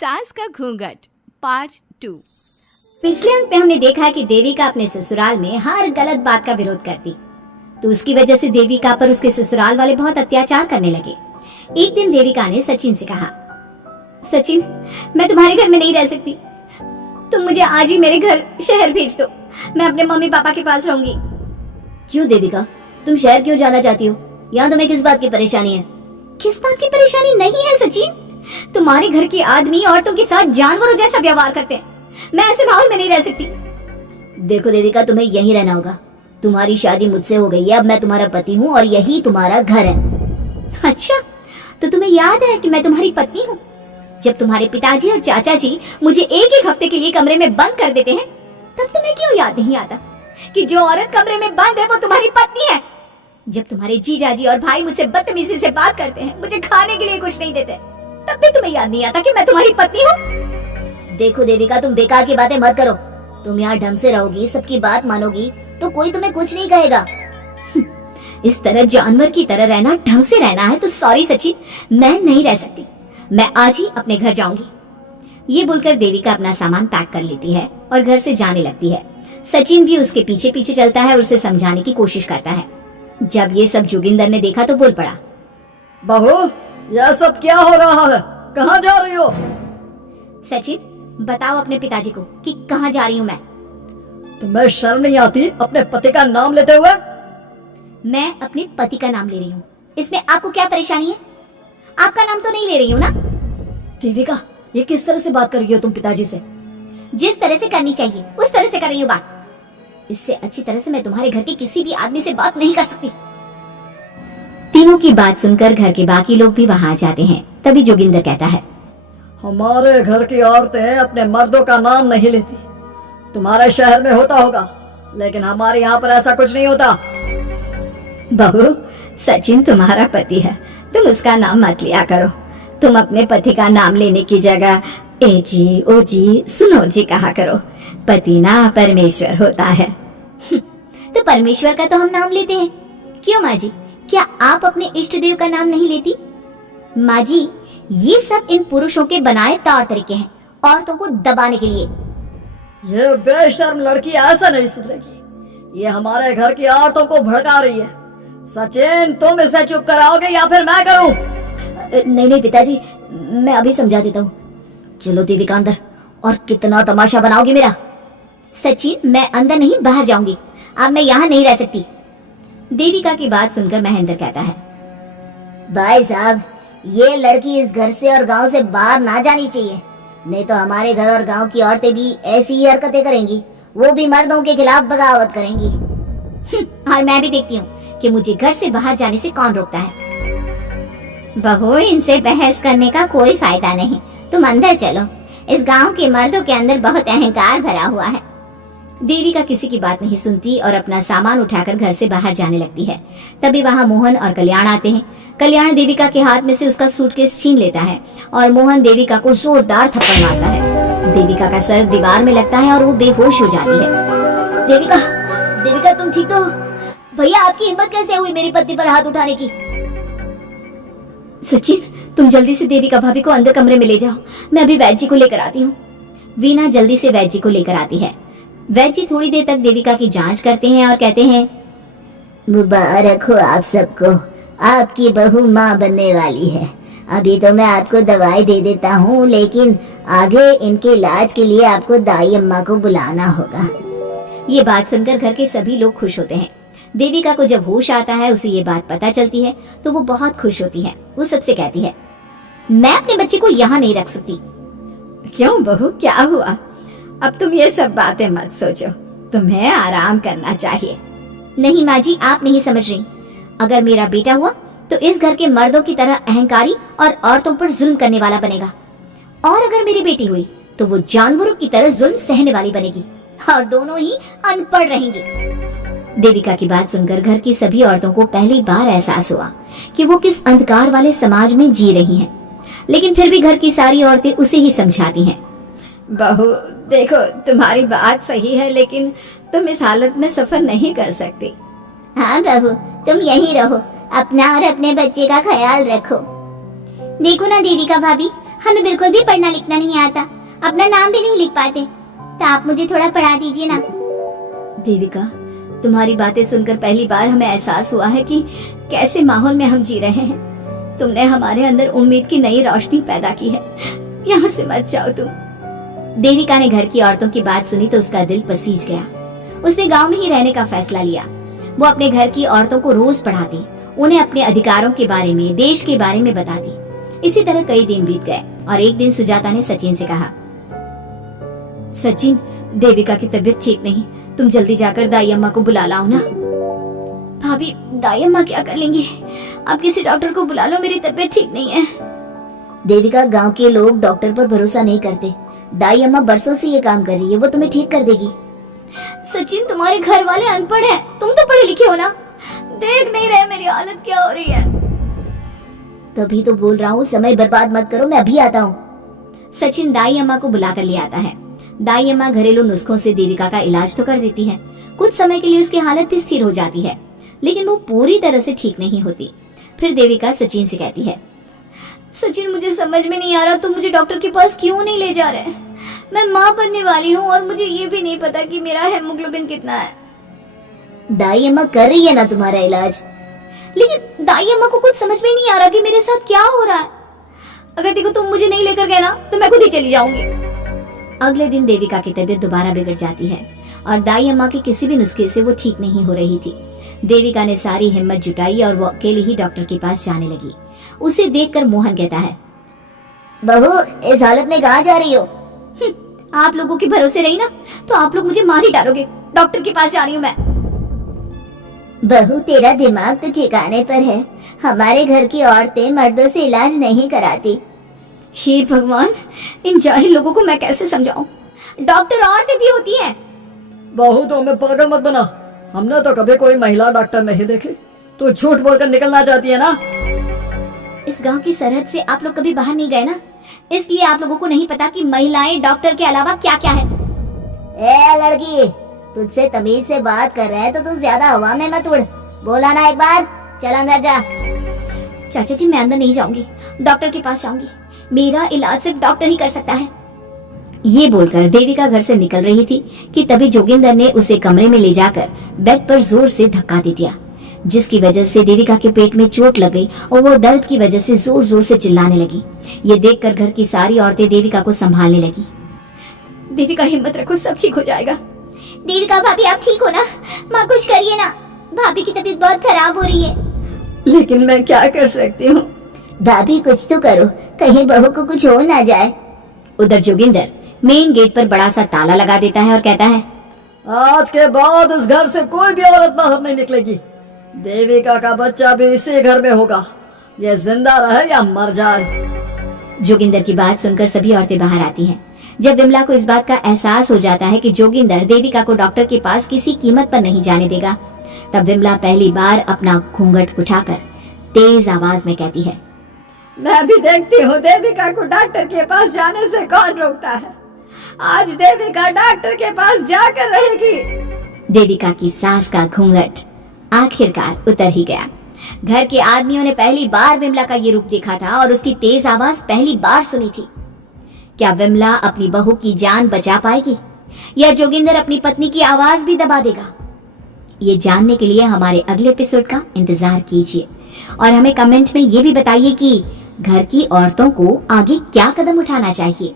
सास का घूंघट पार्ट 2। पिछले अंक पे हमने देखा कि देविका अपने ससुराल में हर गलत बात का विरोध करती, तो उसकी वजह से देविका पर उसके ससुराल वाले बहुत अत्याचार करने लगे। एक दिन देविका ने सचिन से कहा, सचिन, मैं तुम्हारे घर में नहीं रह सकती, तुम मुझे आज ही मेरे घर शहर भेज दो, मैं अपने मम्मी पापा के पास रहूंगी। क्यों देविका, तुम शहर क्यों जाना चाहती हो? यहाँ तुम्हें किस बात की परेशानी है? किस बात की परेशानी नहीं है सचिन, तुम्हारे घर के आदमी औरतों के साथ जानवरों जैसा व्यवहार करते हैं, मैं ऐसे माहौल में नहीं रह सकती। देखो देविका, तुम्हें यहीं रहना होगा, तुम्हारी शादी मुझसे हो गई है, अब मैं तुम्हारा पति हूँ और यही तुम्हारा घर है। अच्छा, तो तुम्हें याद है कि मैं तुम्हारी पत्नी हूँ? जब तुम्हारे पिताजी और चाचा जी मुझे एक एक हफ्ते के लिए कमरे में बंद कर देते हैं, तब तुम्हें क्यों याद नहीं आता कि जो औरत कमरे में बंद है वो तुम्हारी पत्नी है? जब तुम्हारे जीजाजी और भाई मुझसे बदतमीजी से बात करते हैं, मुझे खाने के लिए कुछ नहीं देते, तब भी तुम्हें याद नहीं आता कि मैं तुम्हारी पत्नी हूँ? देखो देविका, तुम बेकार की बातें मत करो, तुम यहाँ ढंग से रहोगी, सबकी बात मानोगी तो कोई तुम्हें कुछ नहीं कहेगा। इस तरह जानवर की तरह रहना, ढंग से रहना है तो सॉरी सचिन, मैं नहीं रह सकती, मैं आज ही अपने घर जाऊंगी। ये बोलकर देविका अपना सामान पैक कर लेती है और घर से जाने लगती है। सचिन भी उसके पीछे पीछे चलता है और उसे समझाने की कोशिश करता है। जब ये सब जोगिंदर ने देखा तो बोल पड़ा, बहू, यह सब क्या हो रहा है? कहाँ जा रही हो? सचिन, बताओ अपने पिताजी को कि कहाँ जा रही हूँ मैं। तुम्हें शर्म नहीं आती अपने पति का नाम लेते हुए? मैं अपने पति का नाम ले रही हूँ, इसमें आपको क्या परेशानी है? आपका नाम तो नहीं ले रही हूँ ना? देविका, ये किस तरह से बात कर रही हो तुम पिताजी से? जिस तरह से करनी चाहिए उस तरह से कर रही हूँ बात। इससे अच्छी तरह से मैं तुम्हारे घर के किसी भी आदमी से बात नहीं कर सकती। तीनों की बात सुनकर घर के बाकी लोग भी वहाँ आ जाते हैं। तभी जोगिंदर कहता है, हमारे घर की औरतें अपने मर्दों का नाम नहीं लेती। तुम्हारे शहर में होता होगा, लेकिन हमारे यहाँ पर ऐसा कुछ नहीं होता। बहू, सचिन तुम्हारा पति है, तुम उसका नाम मत लिया करो। तुम अपने पति का नाम लेने की जगह ए जी, ओ जी, सुनो जी कहा करो। पति ना परमेश्वर होता है। तो परमेश्वर का तो हम नाम लेते हैं। क्यों माँ जी, क्या आप अपने इष्ट देव का नाम नहीं लेती? माँ जी, ये सब इन पुरुषों के बनाए तौर तरीके हैं, औरतों को दबाने के लिए। ये बेशर्म लड़की ऐसा नहीं सुधरेगी, ये हमारे घर की औरतों को भड़का रही है। सचिन, तुम इसे चुप कराओगे या फिर मैं करूं? नहीं नहीं पिताजी, मैं अभी समझा देता हूँ। चलो देविका अंदर, और कितना तमाशा बनाओगी मेरा? सचिन, मैं अंदर नहीं बाहर जाऊंगी, अब मैं यहाँ नहीं रह सकती। देविका की बात सुनकर महेंद्र कहता है, भाई साहब, ये लड़की इस घर से और गांव से बाहर ना जानी चाहिए, नहीं तो हमारे घर और गांव की औरतें भी ऐसी ही हरकतें करेंगी, वो भी मर्दों के खिलाफ बगावत करेंगी। और मैं भी देखती हूँ कि मुझे घर से बाहर जाने से कौन रोकता है। बहू, इनसे बहस करने का कोई फायदा नहीं, तुम अंदर चलो, इस गांव के मर्दों के अंदर बहुत अहंकार भरा हुआ है। देविका किसी की बात नहीं सुनती और अपना सामान उठाकर घर से बाहर जाने लगती है। तभी वहाँ मोहन और कल्याण आते हैं। कल्याण देविका के हाथ में से उसका सूटकेस छीन लेता है और मोहन देविका को जोरदार थप्पड़ मारता है। देविका का सर दीवार में लगता है और वो बेहोश हो जाती है। देविका, देविका तुम ठीक तो? भैया, आपकी हिम्मत कैसे हुई मेरी पत्नी पर हाथ उठाने की? सचिन, तुम जल्दी से देविका भाभी को अंदर कमरे में ले जाओ, मैं अभी वैद्य जी को लेकर आती हूँ। वीना जल्दी से वैद्य जी को लेकर आती है। वैद्य जी थोड़ी देर तक देविका की जांच करते हैं और कहते हैं, मुबारक हो आप सबको, आपकी बहू माँ बनने वाली है। अभी तो मैं आपको दवाई दे देता हूँ, लेकिन आगे इनके इलाज के लिए आपको दाई अम्मा को बुलाना होगा। ये बात सुनकर घर के सभी लोग खुश होते हैं। देविका को जब होश आता है, उसे ये बात पता चलती है तो वो बहुत खुश होती है। वो सबसे कहती है, मैं अपने बच्चे को यहाँ नहीं रख सकती। क्यों बहू, क्या हुआ? अब तुम ये सब बातें मत सोचो, तुम्हें आराम करना चाहिए। नहीं माँ जी, आप नहीं समझ रही, अगर मेरा बेटा हुआ तो इस घर के मर्दों की तरह अहंकारी और औरतों पर जुल्म करने वाला बनेगा, और अगर मेरी बेटी हुई तो वो जानवरों की तरह जुल्म सहने वाली बनेगी, और दोनों ही अनपढ़ रहेंगी। देविका की बात सुनकर घर की सभी औरतों को पहली बार एहसास हुआ कि वो किस अंधकार वाले समाज में जी रही हैं। लेकिन फिर भी घर की सारी औरतें उसे ही समझाती हैं। बहू देखो, तुम्हारी बात सही है, लेकिन तुम इस हालत में सफर नहीं कर सकती। हाँ बहू, तुम यहीं रहो, अपना और अपने बच्चे का ख्याल रखो। देखो ना देविका भाभी, हमें बिल्कुल भी पढ़ना लिखना नहीं आता, अपना नाम भी नहीं लिख पाते, तो आप मुझे थोड़ा पढ़ा दीजिए ना। देविका, तुम्हारी बातें सुनकर पहली बार हमें एहसास हुआ है कि कैसे माहौल में हम जी रहे हैं। तुमने हमारे अंदर उम्मीद की नई रोशनी पैदा की है। यहाँ से मत जाओ तुम। देविका ने घर की औरतों की बात सुनी तो उसका दिल पसीज गया। उसने गांव में ही रहने का फैसला लिया। वो अपने घर की औरतों को रोज पढ़ाती, उन्हें अपने अधिकारों के बारे में, देश के बारे में बताती। इसी तरह कई दिन बीत गए और एक दिन सुजाता ने सचिन से कहा, सचिन, देविका की तबीयत ठीक नहीं, तुम जल्दी जाकर दाई अम्मा को बुला लाओ ना। भाभी, दाई अम्मा क्या कर लेंगी? आप किसी डॉक्टर को बुला लो, मेरी तबीयत ठीक नहीं है। देविका, गांव के लोग डॉक्टर पर भरोसा नहीं करते। दाई अम्मा बरसों से ये काम कर रही है, वो तुम्हें ठीक कर देगी। सचिन, तुम्हारे घर वाले अनपढ़ हैं, तुम तो पढ़े लिखे हो ना, देख नहीं रहे मेरी हालत क्या हो रही है। तभी तो बोल रहा हूँ, समय बर्बाद मत करो, मैं अभी आता हूँ। सचिन दाई अम्मा को बुलाकर ले आता है। दाई अम्मा घरेलू नुस्खों से देविका का इलाज तो कर देती है। कुछ समय के लिए उसकी हालत भी स्थिर हो जाती है, लेकिन वो पूरी तरह से ठीक नहीं होती। फिर देविका सचिन से कहती है, सचिन, मुझे समझ में नहीं आ रहा तुम मुझे डॉक्टर के पास क्यों नहीं ले जा रहे। मैं माँ बनने वाली हूँ और मुझे ये भी नहीं पता कि मेरा हेमोग्लोबिन कितना है। दाई अम्मा कर रही है ना तुम्हारा इलाज। लेकिन दाई अम्मा को कुछ समझ में नहीं आ रहा कि मेरे साथ क्या हो रहा है। अगर देखो तुम मुझे नहीं लेकर गए ना तो मैं खुद ही चली जाऊंगी। अगले दिन देविका की तबीयत दोबारा बिगड़ जाती है और दाई अम्मा के किसी भी नुस्खे से वो ठीक नहीं हो रही थी। देविका ने सारी हिम्मत जुटाई और वो अकेले ही डॉक्टर के पास जाने लगी। उसे देखकर मोहन कहता है, बहू, इस हालत में कहाँ जा रही हो? आप लोगों के भरोसे रही ना तो आप लोग मुझे मार ही डालोगे। डॉक्टर के पास जा रही हूँ मैं। बहू, तेरा दिमाग तो ठिकाने पर है। हमारे घर की औरतें मर्दों से इलाज नहीं कराती। हे भगवान, इन जाहिल लोगों को मैं कैसे समझाऊं? डॉक्टर औरतें भी होती हैं। बहू, तो हमें पागल मत बना, हमने तो कभी कोई महिला डॉक्टर नहीं देखे। तो झूठ बोलकर निकलना चाहती है ना? इस गांव की सरहद से आप लोग कभी बाहर नहीं गए ना, इसलिए आप लोगों को नहीं पता कि महिलाएं डॉक्टर के अलावा क्या क्या है। ए लड़की, तुझसे तमीज से बात कर रहे हैं तो तू ज्यादा हवा में मत उड़। बोला ना एक बार, चल अंदर जा। चाचा जी, मैं अंदर नहीं जाऊंगी, डॉक्टर के पास जाऊंगी। मेरा इलाज सिर्फ डॉक्टर ही कर सकता है। ये बोलकर देविका घर से निकल रही थी कि तभी जोगिंदर ने उसे कमरे में ले जाकर बेड पर जोर से धक्का दे दिया, जिसकी वजह से देविका के पेट में चोट लग गई और वो दर्द की वजह से जोर जोर से चिल्लाने लगी। ये देखकर घर की सारी औरतें देविका को संभालने लगी। देविका, हिम्मत रखो, सब ठीक हो जाएगा। देविका भाभी, आप ठीक हो ना? माँ, कुछ करिए ना, भाभी की तबीयत बहुत खराब हो रही है। लेकिन मैं क्या कर सकती हूँ? भाभी, कुछ तो करो, कहीं बहू को कुछ हो ना जाए। उधर जोगिंदर मेन गेट पर बड़ा सा ताला लगा देता है और कहता है, आज के बाद इस घर से कोई भी औरत बाहर नहीं निकलेगी। देविका का बच्चा भी इसी घर में होगा, ये जिंदा रहे या मर जाए। जोगिंदर की बात सुनकर सभी औरतें बाहर आती हैं। जब विमला को इस बात का एहसास हो जाता है कि जोगिंदर देविका को डॉक्टर के पास किसी कीमत पर नहीं जाने देगा, तब विमला पहली बार अपना घूंघट उठाकर तेज आवाज में कहती है, मैं भी देखती हूँ देविका को डॉक्टर के पास जाने से कौन रोकता है। आज देविका डॉक्टर के पास जाकर रहेगी। देविका की सास का घूंघट आखिरकार उतर ही गया। घर के आदमियों ने पहली बार विमला का ये रूप देखा था और उसकी तेज आवाज पहली बार सुनी थी। क्या विमला अपनी बहू की जान बचा पाएगी या जोगिंदर अपनी पत्नी की आवाज भी दबा देगा? ये जानने के लिए हमारे अगले एपिसोड का इंतजार कीजिए और हमें कमेंट में ये भी बताइए कि घर की औरतों को आगे क्या कदम उठाना चाहिए।